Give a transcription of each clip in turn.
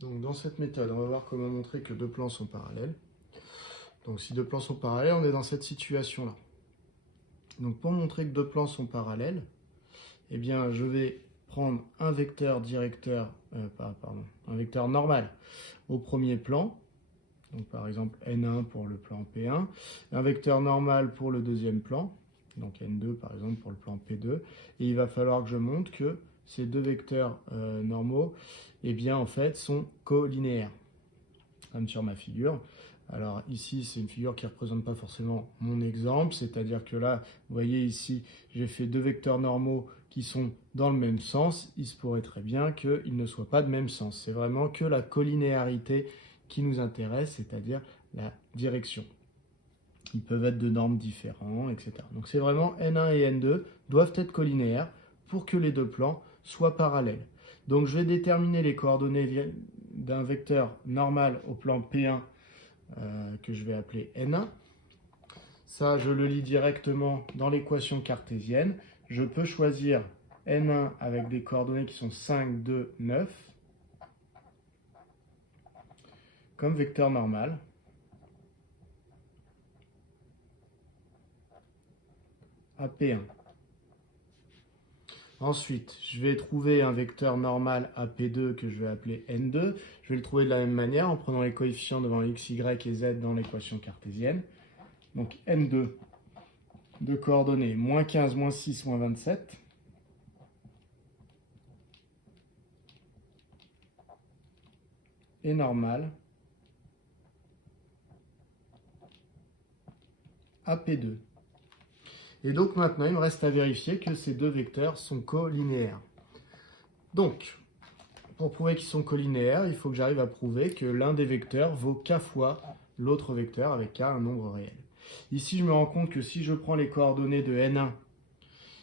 Donc dans cette méthode, on va voir comment montrer que deux plans sont parallèles. Donc si deux plans sont parallèles, on est dans cette situation-là. Donc pour montrer que deux plans sont parallèles, eh bien je vais prendre un vecteur directeur, un vecteur normal au premier plan. Donc par exemple N1 pour le plan P1, un vecteur normal pour le deuxième plan, donc N2 par exemple pour le plan P2, et il va falloir que je montre que ces deux vecteurs normaux, eh bien en fait sont collinéaires, comme sur ma figure. Alors ici c'est une figure qui ne représente pas forcément mon exemple, c'est-à-dire que là, vous voyez ici, j'ai fait deux vecteurs normaux qui sont dans le même sens, il se pourrait très bien qu'ils ne soient pas de même sens. C'est vraiment que la collinéarité qui nous intéresse, c'est-à-dire la direction. Ils peuvent être de normes différentes, etc. Donc c'est vraiment N1 et N2 doivent être collinéaires pour que les deux plans soient parallèles. Donc je vais déterminer les coordonnées d'un vecteur normal au plan P1 que je vais appeler N1. Ça, je le lis directement dans l'équation cartésienne. Je peux choisir N1 avec des coordonnées qui sont 5, 2, 9 comme vecteur normal. À P1. Ensuite, je vais trouver un vecteur normal à P2 que je vais appeler N2. Je vais le trouver de la même manière en prenant les coefficients devant x, y et z dans l'équation cartésienne. Donc N2 de coordonnées moins 15, moins 6, moins 27. Et normal à P2. Et donc maintenant, il me reste à vérifier que ces deux vecteurs sont collinéaires. Donc, pour prouver qu'ils sont collinéaires, il faut que j'arrive à prouver que l'un des vecteurs vaut k fois l'autre vecteur avec k un nombre réel. Ici, je me rends compte que si je prends les coordonnées de N1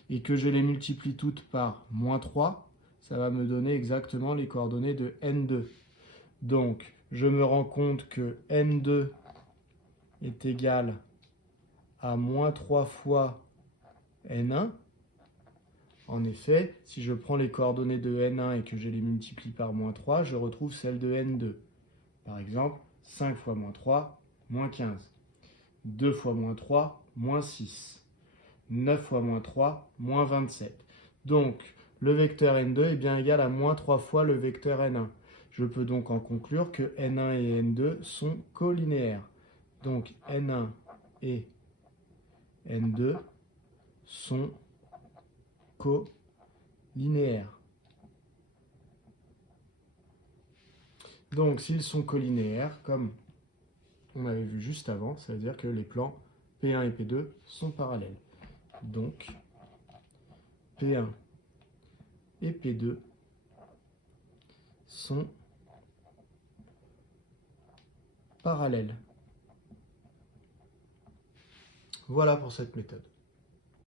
et que je les multiplie toutes par moins 3, ça va me donner exactement les coordonnées de N2. Donc, je me rends compte que N2 est égal à moins 3 fois N1. En effet, si je prends les coordonnées de N1 et que je les multiplie par moins 3, je retrouve celles de N2. Par exemple, 5 fois moins 3, moins 15. 2 fois moins 3, moins 6. 9 fois moins 3, moins 27. Donc, le vecteur N2 est bien égal à moins 3 fois le vecteur N1. Je peux donc en conclure que N1 et N2 sont collinéaires. Donc, N1 et N2 sont collinéaires. Donc, s'ils sont collinéaires, comme on avait vu juste avant, ça veut dire que les plans P1 et P2 sont parallèles. Donc, P1 et P2 sont parallèles. Voilà pour cette méthode.